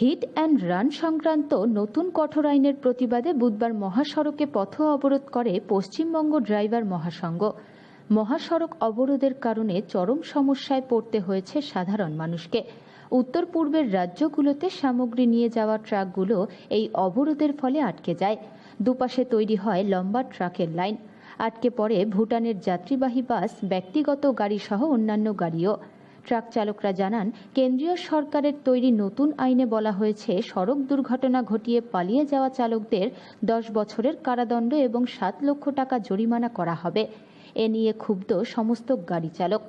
Hit and run সংক্রান্ত নতুন কঠোর আইনের প্রতিবাদে বুধবার মহাসড়কে পথ অবরোধ করে পশ্চিমবঙ্গ ড্রাইভার মহাসংঘ মহাসড়ক অবরোধের কারণে চরম সমস্যায় পড়তে হয়েছে সাধারণ মানুষকে। উত্তর পূর্বের রাজ্যগুলোতে সামগ্রী নিয়ে যাওয়া ট্রাকগুলো এই অবরোধের ফলে আটকে যায়। দুপাশে তৈরি হয় লম্বা ট্রাকের লাইন। আটকে পড়ে ভুটানের যাত্রীবাহী বাস, ব্যক্তিগত গাড়ি সহ অন্যান্য গাড়িও। ট্রাক চালকরা জানান, কেন্দ্রীয় সরকারের তৈরি নতুন আইনে বলা হয়েছে, সড়ক দুর্ঘটনা ঘটিয়ে পালিয়ে যাওয়া চালকদের দশ বছরের কারাদণ্ড এবং সাত লক্ষ টাকা জরিমানা করা হবে। এ নিয়ে ক্ষুব্ধ সমস্ত গাড়ি চালক।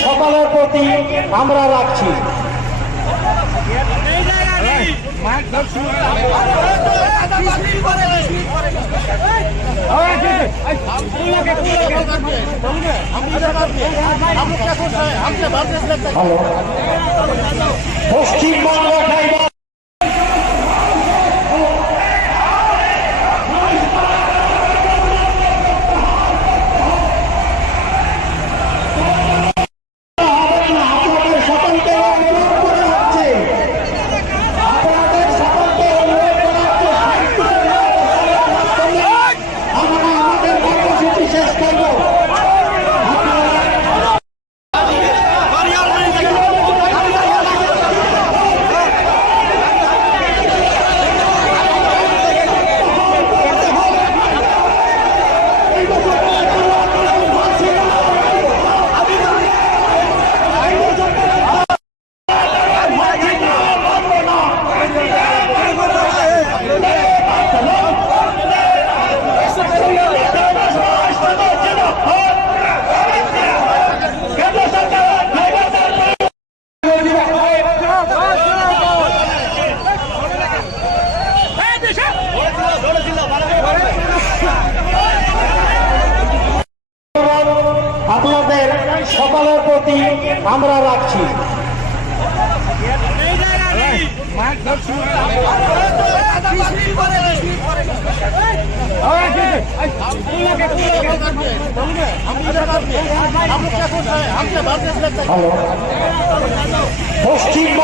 সকলের প্রতি আমরা রাখছি। পশ্চিমবঙ্গ সকলের প্রতি আমরা রাখছি। পশ্চিম পশ্চিমবঙ্গ